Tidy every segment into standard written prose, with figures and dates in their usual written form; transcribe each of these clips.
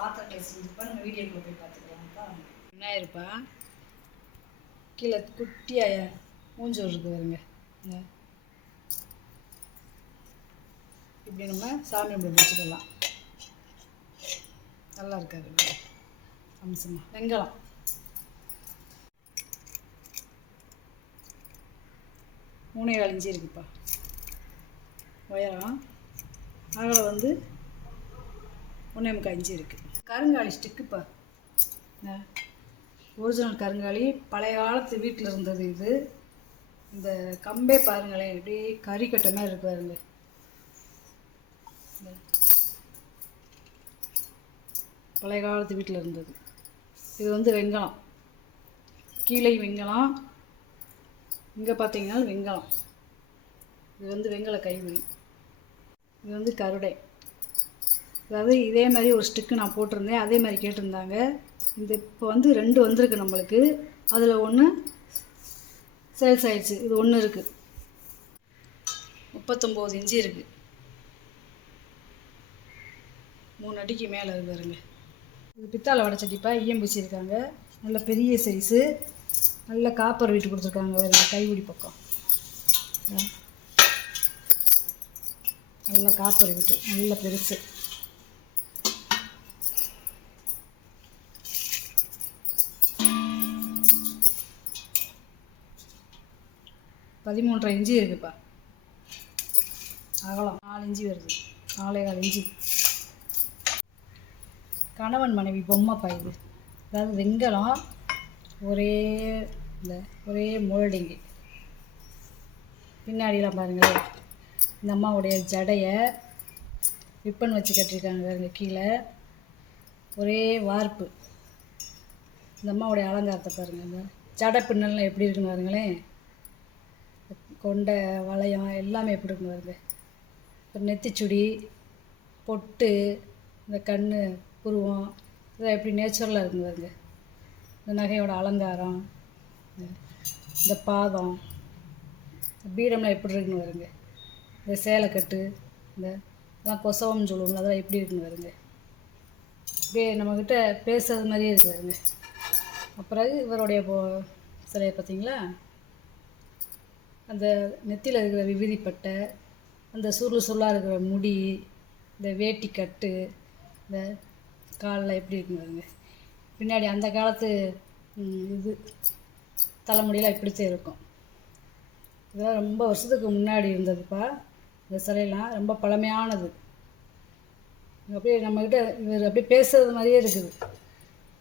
பாத்திரத்தில் செஞ்சுப்பா. நம்ம வீடியோக்குள்ளே போய் பார்த்துக்கலாம்ப்பா. விநாயகர்ப்பா கீழே குட்டியாக மூஞ்சி வருது வருங்க. இப்படி நம்ம சாமி இப்படி வச்சுக்கலாம். நல்லா இருக்காது அம்சமாக. வெங்காயம் 3.25 இன்ச்சு இருக்குப்பா உயரம். அகலம் வந்து 1.25 இன்ச்சு இருக்குது. கருங்காலி ஸ்டிக்குப்பா. ஒரிஜினல் கருங்காலி, பழைய காலத்து வீட்டில் இருந்தது இது. இந்த கம்பே பாருங்களேன், இப்படி கறிக்கட்டை மாதிரி இருக்கு பாருங்க. பழைய காலத்து வீட்டில் இருந்தது. இது வந்து வெங்காயம், கீழே வெங்காயம், இங்கே பார்த்தீங்கன்னா வெங்காயம். இது வந்து வெங்கல கைவிரி. இது வந்து கருடை. அதாவது இதே மாதிரி ஒரு ஸ்டிக்கு நான் போட்டிருந்தேன், அதே மாதிரி கேட்டிருந்தாங்க. இந்த இப்போ வந்து 2 வந்திருக்கு நம்மளுக்கு. அதில் 1 சேல்ஸ் ஆயிடுச்சு. இது 1 இருக்குது. 39 இன்ச்சு இருக்குது. 3 அடிக்கு மேலே இருக்காருங்க. இது பித்தாளை வடைச்சட்டிப்பா. ஈயம்பூச்சி இருக்காங்க. நல்ல பெரிய சைஸு. நல்ல காப்பர் வீட்டு கொடுத்துருக்காங்க வருங்க. கைவிடி பக்கம் நல்ல காப்பர் வீட்டு, நல்ல பெருசு. பதிமூன்றரை இன்ச்சு இருக்குப்பா. அகலம் 4 இன்ச்சு வருது. 4.25 இன்ச்சு. கணவன் மனைவி பொம்மைப்பா இது. அதாவது வெங்கலம், ஒரே மோல்டிங்கு. பின்னாடிலாம் பாருங்கள், இந்த அம்மாவுடைய ஜடையை ரிப்பன் வச்சு கட்டியிருக்காங்க பாருங்க. கீழே ஒரே வார்ப்பு. இந்த அம்மாவுடைய அலங்காரத்தை பாருங்கள். இந்த ஜடை பின்னல்லாம் எப்படி இருக்குன்னு பாருங்களேன். கொண்ட வளையம் எல்லாமே எப்படி இருக்குன்னு பாருங்க. இப்போ நெத்திச்சுடி, பொட்டு, இந்த கண், புருவம், இதெல்லாம் எப்படி நேச்சுரலாக இருக்குன்னு பாருங்க. இந்த நகையோட அலங்காரம், இந்த பாதம், பீடம்லாம் எப்படி இருக்குன்னு வருங்க. இந்த சேலைக்கட்டு, இதெல்லாம் கொசவம்னு சொல்லுவோம்ல, அதெல்லாம் எப்படி இருக்குன்னு வருங்க. இப்படியே நம்மக்கிட்ட பேசுறது மாதிரியே இருக்கு வருங்க. அப்புறம் இவருடைய சிலையை பார்த்தீங்களா, அந்த நெத்தியில் இருக்கிற விபூதிப்பட்டை, அந்த சுருளாக இருக்கிற முடி, இந்த வேட்டி கட்டு, இந்த காலில் எப்படி இருக்குன்னு வருங்க. பின்னாடி அந்த காலத்து இது தலைமுடியெல்லாம் இப்படித்தான் இருக்கும். இதெல்லாம் ரொம்ப வருஷத்துக்கு முன்னாடி இருந்ததுப்பா. இந்த சிலையெல்லாம் ரொம்ப பழமையானது. அப்படியே நம்மக்கிட்ட இவர் அப்படியே பேசுறது மாதிரியே இருக்குது.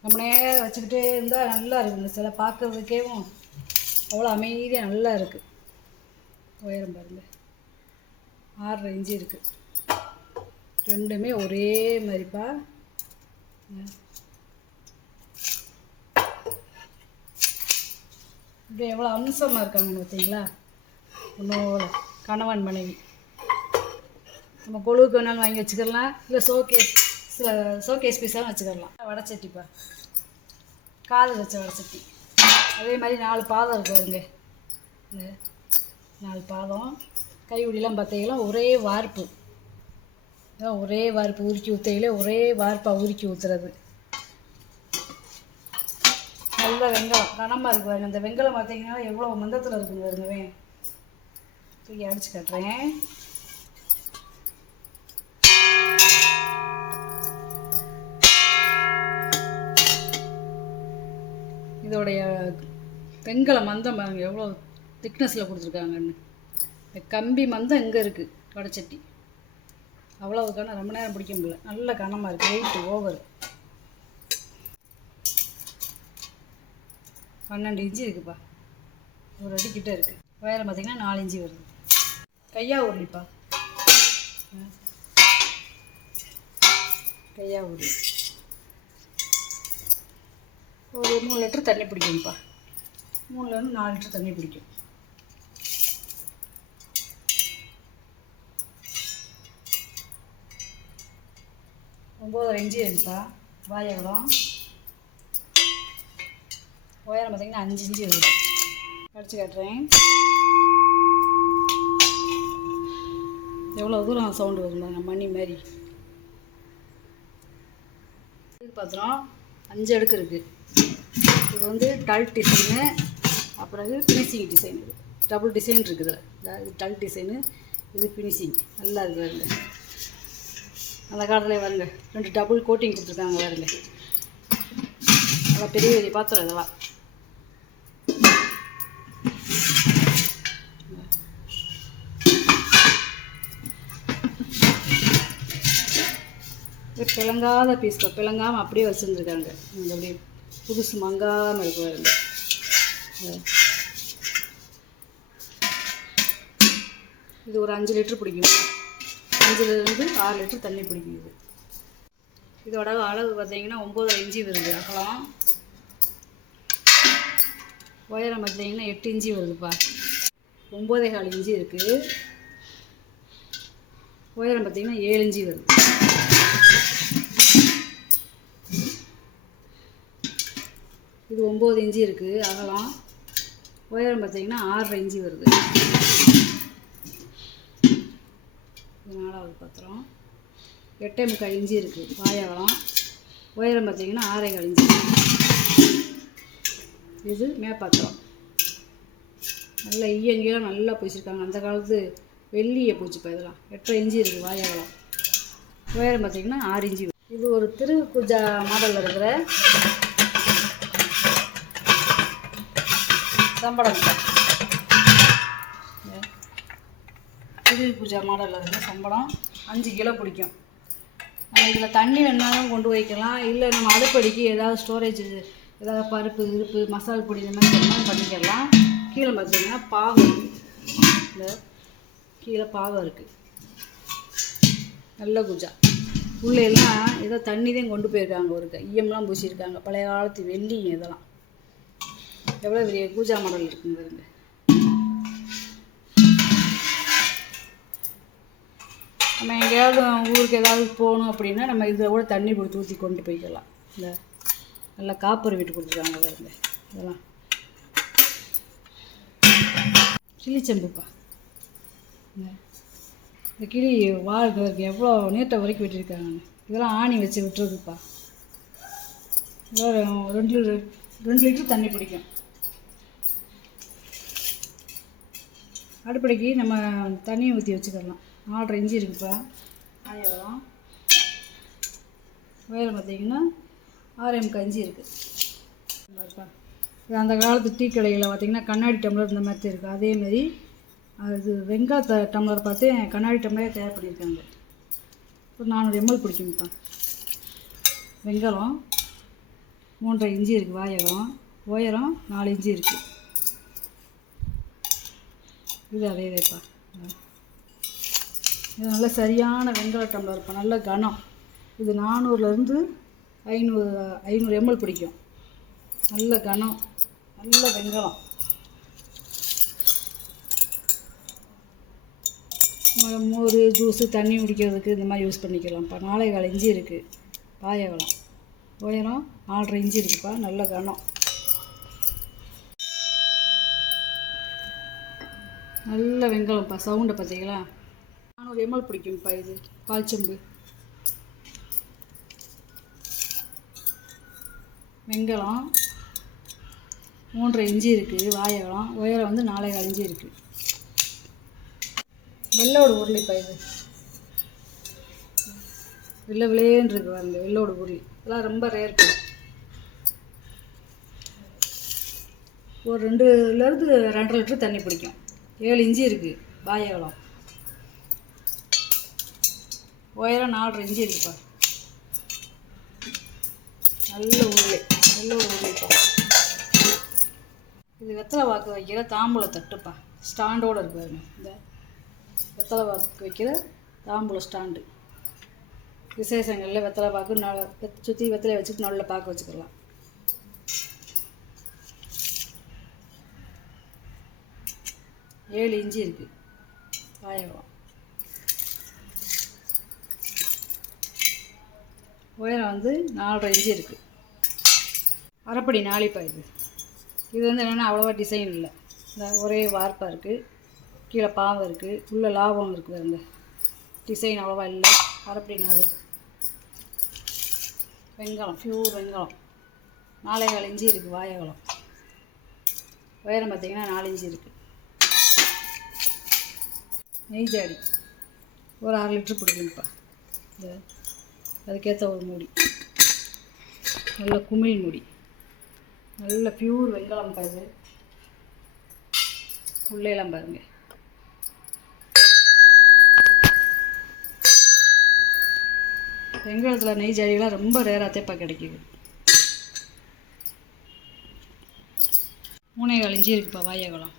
நம்ம நேரம் வச்சுக்கிட்டே இருந்தால் நல்லா இருக்குது. இந்த சிலை பார்க்குறதுக்கேவும் அவ்வளோ அமைதியாக நல்லா இருக்குது. உயரம் பாருங்கள், 6.5 இன்ச்சு இருக்குது. ரெண்டுமே ஒரே மாதிரிப்பா. இப்படி எவ்வளோ அம்சமாக இருக்காங்கன்னு பார்த்தீங்களா. ஒன்றோட கணவன் மனைவி. நம்ம கொழுவுக்கு வேணாலும் வாங்கி வச்சுக்கலாம், இல்லை ஷோகேஸ் பீஸாலும் வச்சுக்கலாம். வடைச்சட்டிப்பா, காது வச்ச வடைச்சட்டி. அதே மாதிரி 4 பாதம் இருக்கு பாருங்க. இந்த 4 பாதம். கைவிடிலாம் பார்த்தீங்கன்னா ஒரே வார்ப்பு. ஒரே வார்ப்பு உருக்கி ஊற்றையில் ஒரே வார்ப்பாக உருக்கி ஊற்றுறது. நல்ல வெங்காயம் கனமாக இருக்கு பாருங்க. இந்த வெங்காயம் பார்த்தீங்கன்னா எவ்வளோ மந்தத்தில் இருக்குங்க பாருங்கவே. தூக்கி அடித்து காட்டுறேன். இதோடைய வெங்கல மந்தம் பாருங்க எவ்வளோ திக்னஸில் கொடுத்துருக்காங்கன்னு. இந்த கம்பி மந்தம் இங்கே இருக்குது வடைச்சட்டி. அவ்வளோவுக்கான ரொம்ப நேரம் பிடிக்க முடியல. நல்ல கனமாக இருக்குது. Wait over. 12 இன்ச்சு இருக்குப்பா. 1 அடி கிட்ட இருக்குது. உயரம் பார்த்திங்கன்னா 4 இன்ச்சு வருது. கையா உருளிப்பா. கையா உருளி. ஒரு 3 லிட்டர் தண்ணி பிடிக்கும்ப்பா. 3லேருந்து 4 லிட்டர் தண்ணி பிடிக்கும். ஒம்பது இன்ச்சு இருக்குப்பா. வாயகலம். உயரம் பார்த்திங்கன்னா 5 இன்ச்சு இருக்குது. அடிச்சு காட்டுறேன். எவ்வளோ தூரம் சவுண்டு வருது பாருங்க, மணி மாதிரி. பாத்திரம் 5 அடுக்கு இருக்குது. இது வந்து டல் டிசைனு, அப்புறம் ஃபினிஷிங் டிசைன். இது டபுள் டிசைன் இருக்குது. இது டல் டிசைனு, இது ஃபினிஷிங். நல்லா இருக்குது பாருங்க. அந்த காலத்தில் பாருங்க 2 டபுள் கோட்டிங் கொடுத்துருக்காங்க பாருங்க. நல்லா பெரிய பெரிய பாத்திரம் இதெல்லாம். பிளங்காத பீஸில் பிளங்காமல் அப்படியே வச்சுருந்துருக்காங்க. அப்படியே புதுசு மங்காமல் இருக்கு பாருங்க. இது ஒரு 5 லிட்டர் பிடிக்கும். 5லேருந்து 6 லிட்டர் தண்ணி பிடிக்கும். இதோட அளவு பார்த்தீங்கன்னா 9.5 இன்ச்சு வருது அகலம். உயரம் பார்த்தீங்கன்னா 8 இன்ச்சு வருதுப்பா. 9.25 இன்ச்சு இருக்குது. உயரம் பார்த்தீங்கன்னா 7 இன்ச்சு வருது. இது 9 இன்ச்சு இருக்குது அகலம். உயரம் பார்த்தீங்கன்னா 6.5 இன்ச்சு வருது. இது 4வது பாத்திரம். 8.25 இன்ச்சு இருக்குது வாயகலம். உயரம் பார்த்தீங்கன்னா 6.25 இன்ச்சு. இது மேப்பாத்திரம். நல்லா ஈயங்கீழம் நல்லா பூச்சிருக்காங்க. அந்த காலத்து வெள்ளியை பூச்சிப்பா இதெல்லாம். 8.5 இன்ச்சு இருக்குது வாயகலம். உயரம் பார்த்தீங்கன்னா 6 இன்ச்சு. இது ஒரு திருக்குஜா மாடலில் இருக்கிற சம்படம். திருக்குஜா மாடலில் இருக்கிற சம்படம் 5 கிலோ பிடிக்கும். நம்ம இதில் தண்ணி வேணாலும் கொண்டு வைக்கலாம். இல்லை நம்ம அடுப்படிக்கு ஏதாவது ஸ்டோரேஜ், ஏதாவது பருப்பு இருப்பு மசாலா பொடி இந்த மாதிரி வேணாலும் பண்ணிக்கலாம். கீழே பார்த்தீங்கன்னா பாகு இருக்குது. இந்த கீழே பாகம் இருக்குது. நல்ல குஜா. உள்ளே எல்லாம் ஏதோ தண்ணி தான் கொண்டு போயிருக்காங்க. ஒரு ஈயம்லாம் பூசியிருக்காங்க. பழைய காலத்து வெள்ளி இதெல்லாம். எவ்வளோ பெரிய பூஜா மாடல் இருக்குங்க பாருங்க. நம்ம எங்கேயாவது ஊருக்கு ஏதாவது போகணும் அப்படின்னா நம்ம இதில் கூட தண்ணி கொடுத்து ஊற்றி கொண்டு போய்க்கலாம். இந்த நல்லா காப்பர் வீட்டு கொடுத்துருக்காங்க பாருங்க. இதெல்லாம் கிளி செம்புப்பா. இந்த கிளி வாழ்க்கை வரைக்கும் எவ்வளோ நீட்டை வரைக்கும் விட்டுருக்காங்க. இதெல்லாம் ஆணி வச்சு விட்டுறதுப்பா. இதெல்லாம் 2 லிட்டர் தண்ணி பிடிக்கும். அடுப்படைக்கு நம்ம தண்ணியை ஊற்றி வச்சுக்கலாம். 4.5 இன்ச்சு இருக்குப்பா ஆயிரம். உயரம் பார்த்தீங்கன்னா 6.25 இன்ச்சு இருக்குது. இது அந்த காலத்து டீ கடையில் பார்த்திங்கன்னா கண்ணாடி டம்ளர் இந்த மாதிரி இருக்குது. அதேமாரி அது வெங்காய டம்ளர் பார்த்து கண்ணாடி டம்ளரே தயார் பண்ணியிருக்காங்க. ஒரு 400 ml பிடிக்கும்ப்பா. வெங்காயம் 3.5 இன்ச்சு இருக்குது வாயகம். உயரம் 4 இன்ச்சு இருக்குது. இது அதேதேப்பா. இது நல்ல சரியான வெங்காய டம்ளர் இருப்பா. நல்ல கனம். இது 400லேருந்து 500 ml பிடிக்கும். நல்ல கனம், நல்ல வெங்காயம். மோர் ஜூஸு தண்ணி குடிக்கிறதுக்கு இந்த மாதிரி யூஸ் பண்ணிக்கலாம்ப்பா. 4.25 இன்ச்சு இருக்குது வாயகலம். உயரம் 4.5 இன்ச்சு இருக்குப்பா. நல்ல கனம், நல்ல வெங்காயம்ப்பா. சவுண்டை பார்த்தீங்களா? 400 ml பிடிக்கும்ப்பா. இது பால் செம்பு. வெங்காயம் 3.5 இன்ச்சு இருக்குது வாயகலம். உயரம் வந்து 4.25 இன்ச்சு இருக்குது. வெள்ளோடு உருளிப்பா. இது வெள்ளை விளையேன்னு இருக்கு பாருங்க. வெள்ளோடு உருளி இதெல்லாம் ரொம்ப ரேர்ப்பா. ஒரு 2லேருந்து 2.5 லிட்டர் தண்ணி பிடிக்கும். 7 இன்ச்சு இருக்குது வாயகலம். உயரம் 4.5 இன்ச்சு இருக்குப்பா. நல்ல உருளி, வெள்ளோடு உருளிப்பா. இது வெத்தலை வாக்கு வைக்கிற தாம்பூல தட்டுப்பா. ஸ்டாண்டோடு இருக்கு பாருங்க. இந்த வெத்தலை பாக்கு வைக்கிற தாம்பூல ஸ்டாண்டு. விசேஷங்களில் வெத்தலை பாக்கு சுற்றி வெத்தலை வச்சுட்டு நல்ல பாக்கு வச்சுக்கலாம். ஏழு இன்ச்சு இருக்குது வாயகம். உயரம் வந்து 4.5 இன்ச்சு இருக்குது. அரைப்படி நாளிப்பா. இது வந்து என்னென்னா அவ்வளோவா டிசைன் இல்லை. இந்த ஒரே வார்ப்பாக இருக்குது. கீழே பாவம் இருக்குது. உள்ளே லாபம் இருக்குது. அந்த டிசைன் அவ்வளோவா இல்லை. அரைப்படி நாள் வெங்காயம், பியூர் வெங்காயம் 4,4 இன்ச்சு இருக்குது. வாழைப்பழம் உயரம் பார்த்திங்கன்னா 4 இன்ச்சு இருக்குது. நெய் ஜாடி ஒரு 1/2 லிட்டர் பிடிக்குங்கப்பா. இந்த அதுக்கேற்ற ஒரு மூடி, நல்ல குமிழ் மூடி, நல்ல பியூர் வெங்காயம் பாரு. உள்ளேலாம் பாருங்கள். வெங்காயத்தில் நெய் ஜாடிகள்லாம் ரொம்ப ரேராகத்தேப்பா கிடைக்கிது. 3,4 இன்ச்சு இருக்குப்பா வாழைப்பழம்.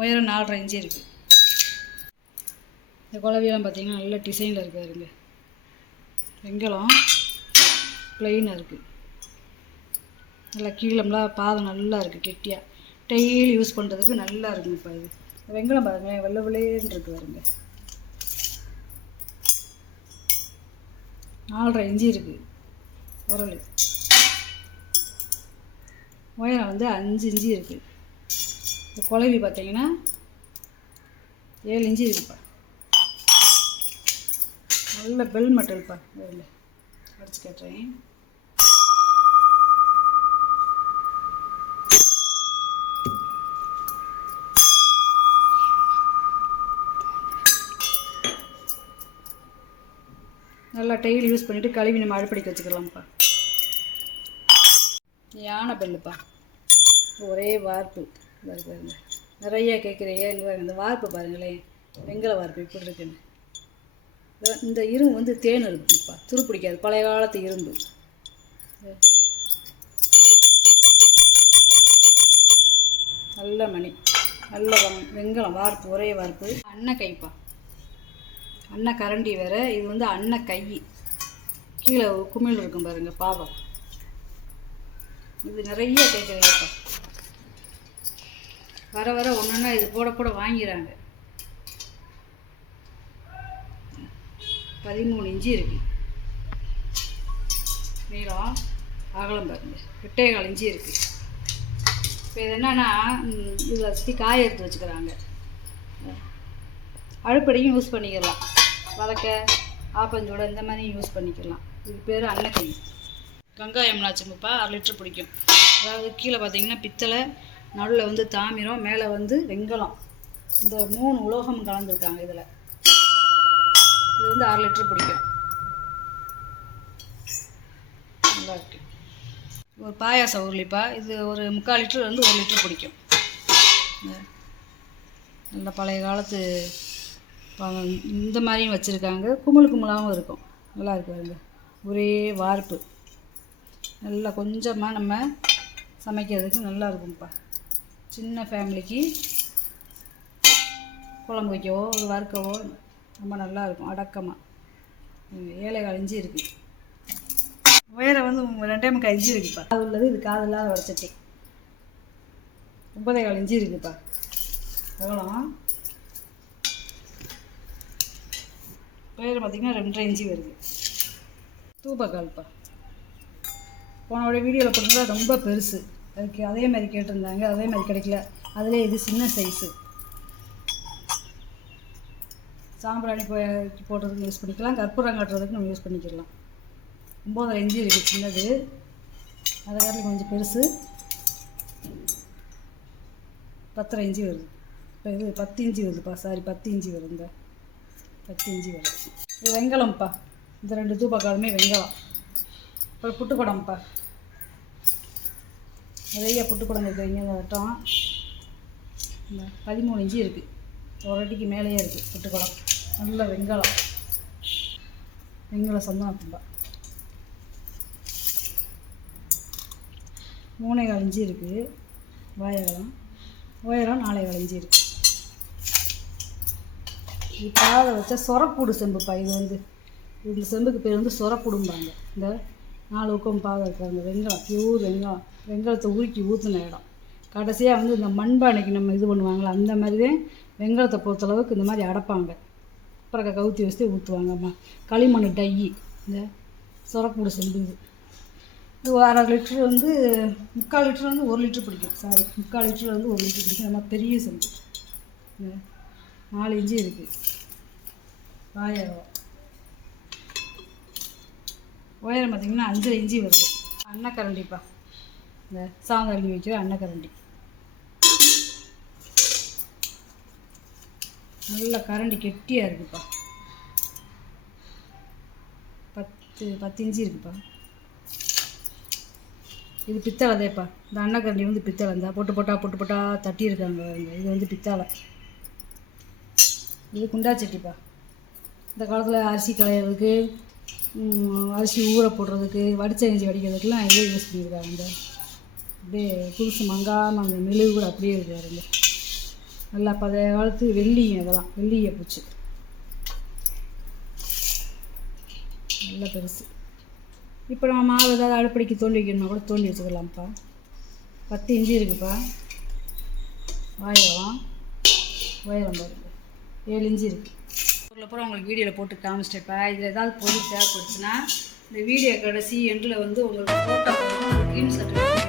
உயரம் 4,5 இன்ச்சு இருக்குது. இந்த குழவியெல்லாம் பார்த்திங்கன்னா நல்ல டிசைனில் இருக்காருங்க. வெங்காயம் ப்ளைனாக இருக்குது. நல்லா கீழம்லாம் பாதம் நல்லா இருக்குது கெட்டியாக. டெய்லி யூஸ் பண்ணுறதுக்கு நல்லா இருக்குங்கப்பா. இது வெங்காயம் பாருங்களேன், வெள்ளை வெள்ளைன்னு இருக்குது பாருங்க. 4,5 இன்ச்சு இருக்குது உரல். உயரம் வந்து 5 இன்ச்சு இருக்குது. இந்த குழவி பார்த்தீங்கன்னா 7 இன்ச்சு இருக்குப்பா. நல்ல பெல் மெட்டல்ப்பா. வேறு அடிச்சு கேட்டுறேன். நல்லா டெய்லி யூஸ் பண்ணிவிட்டு கழுவி நம்ம அடுப்படிக்க வச்சுக்கலாம்ப்பா. யானை பெல்லுப்பா. ஒரே வார்ப்பு பாருங்க. நிறைய கேட்குறீங்க. இந்த வார்ப்பு பாருங்களேன், வெங்கல வார்ப்பு இப்படி இருக்குன்னு. இந்த இரும்பு வந்து தேன் இருக்குப்பா, துரு பிடிக்காது. பழைய காலத்து இரும்பு. நல்ல மணி, நல்ல வெங்கலம் வார்ப்பு, ஒரே வார்ப்பு. அன்ன கைப்பா, அன்ன கரண்டி வேறு. இது வந்து அன்ன கை. கீழே குமிழ் இருக்கும் பாருங்க, பாவம். இது நிறைய கேட்குறீங்கப்பா. வர வர ஒன்றுன்னா இது போட வாங்கிறாங்க. 13 இன்ச்சு இருக்குது நீளம். அகலம் பாருங்க 8,4 இன்ச்சு இருக்குது. இப்போ இது என்னென்னா, இதில் சுற்றி காய எடுத்து வச்சுக்கிறாங்க. அடுப்படியும் யூஸ் பண்ணிக்கலாம், வதக்க ஆப்பஞ்சோட இந்த மாதிரியும் யூஸ் பண்ணிக்கலாம். இது பேர் அன்னக்கை. வெங்காயம் நாச்சுங்கப்பா 1/2 லிட்டர் பிடிக்கும். அதாவது கீழே பார்த்தீங்கன்னா பித்தளை, நடுவில் வந்து தாமிரம், மேலே வந்து வெங்கலம். இந்த 3 உலோகம் கலந்துருக்காங்க இதில். இது வந்து 1/2 லிட்டர் பிடிக்கும். நல்லா இருக்கு. ஒரு பாயாசம் உருளிப்பா. இது ஒரு 3/4 லிட்டர் வந்து 1 லிட்டர் பிடிக்கும். நல்ல பழைய காலத்து இந்த மாதிரியும் வச்சுருக்காங்க. கும்பலாகவும் இருக்கும். நல்லா இருக்கு பாருங்க. ஒரே வார்ப்பு. நல்லா கொஞ்சமாக நம்ம சமைக்கிறதுக்கு நல்லா இருக்கும்ப்பா. சின்ன ஃபேமிலிக்கு குழம்பு வைக்கவோ ஒரு வறுக்கவோ ரொம்ப நல்லா இருக்கும். அடக்கமாக 7,4 இன்ச்சு இருக்குது. உயரம் வந்து 2,3 இன்ச்சு இருக்குப்பா. அது உள்ளது இது காதில்லாத உடச்சட்டி. 9,4 இன்ச்சு இருக்குப்பா. எவ்வளோ உயரம் பார்த்திங்கன்னா 2,5 இன்ச்சு வருது. தூபக்கால்ப்பா. போனோட வீடியோவில் போட்டிருந்தா ரொம்ப பெருசு. அதுக்கு அதே மாதிரி கேட்டிருந்தாங்க, அதே மாதிரி கிடைக்கல. அதிலே இது சின்ன சைஸு. சாம்பிராணி போடுறதுக்கு யூஸ் பண்ணிக்கலாம், கற்பூரம் காட்டுறதுக்கு நம்ம யூஸ் பண்ணிக்கலாம். 9,5 இன்ச்சு இருக்குது சின்னது. அதை காட்டில் கொஞ்சம் பெருசு 10,5 இன்ச்சு வருது. இப்போ இது 10 இன்ச்சு வருதுப்பா. சாரி 10 இன்ச்சு வருங்க. 10 இன்ச்சு வருது. இது வெங்கலம்ப்பா. இந்த 2 தூபக்காலுமே வெங்கலம். அப்புறம் புட்டுக்குடம்ப்பா. நிறைய புட்டுக்குடம் இருக்குதுங்க. இந்த வட்டம் 13 இன்ச்சு இருக்குது. ஒரு அடிக்கு மேலேயே இருக்குது புட்டுக்குடம். நல்ல வெங்கலம். வெங்கல சந்தனப்பா. 3,4 இன்ச்சு இருக்குது வாழைப்பழம். உயரம் 4,4 இன்ச்சு இருக்குது. இது பாத வச்சா சொரப்பூடு செம்புப்பா. இது வந்து இந்த செம்புக்கு பேர் வந்து சொரப்புடும்பாங்க. இந்த 4 பக்கம் பாதம் இருக்காங்க. வெங்காயம் பியூர் வெங்காயம். வெங்காயத்தை உருக்கி ஊற்றின இடம். கடைசியாக வந்து இந்த மண்பானைக்கு நம்ம இது பண்ணுவாங்களா, அந்த மாதிரி தான் வெங்காயத்தை பொறுத்தளவுக்கு இந்த மாதிரி அடைப்பாங்க. அப்புறம் கவுத்தி வச்சு ஊற்றுவாங்கம்மா. களிமண் டை. இந்த சொரப்பூடு செம்பு இது 1/2 லிட்டர் வந்து 3/4 லிட்டர் வந்து 1 லிட்டர் பிடிக்கும். சாரி 3/4 லிட்டர் வந்து 1 லிட்டர் பிடிக்கும். நம்ம பெரிய செம்பு 4 இன்ச்சு இருக்குது. வாழைப்பழம் உயரம் பார்த்திங்கன்னா 5 இன்ச்சு வருது. அன்னக்கரண்டிப்பா, இந்த சாதம் வைக்கிற அன்னக்கரண்டி. நல்ல கரண்டி கெட்டியாக இருக்குப்பா. 10 இன்ச்சு இருக்குப்பா. இது பித்தளைதேப்பா. இந்த அன்னக்கரண்டி வந்து பித்தளை. இந்த பொட்டு பொட்டா தட்டியிருக்காங்க. இது வந்து பித்தளை. இது குண்டாச்சட்டிப்பா. இந்த காலத்தில் அரிசி களையிறதுக்கு, அரிசி ஊற போடுறதுக்கு, வடிச்சரிசி வடிக்கிறதுக்குலாம் இதே யூஸ் பண்ணியிருக்காங்க. இந்த அப்படியே புதுசு மங்காமல் அந்த மெழுகு கூட அப்படியே இருக்காருங்க. நல்லா பழைய காலத்து வெள்ளிங்க. இதெல்லாம் வெள்ளியை பூச்சி நல்ல பெருசு. இப்போ நம்ம மாவு ஏதாவது அடுப்படிக்கு தோண்டி வைக்கணும்னா கூட தோண்டி வச்சுக்கலாம்ப்பா. 10 இன்ச்சு இருக்குப்பா. உயரம் பாருங்க, 7 இன்ச்சு இருக்குது. பொருளப்புறம் உங்களுக்கு வீடியோவில் போட்டு காமிச்சிட்டேப்பா. இதில் ஏதாவது பொருள் தேவைப்படுச்சுன்னா இந்த வீடியோ கடைசி எண்டில் வந்து உங்களுக்கு ஃபோட்டோ ஸ்க்ரீன்ஷாட்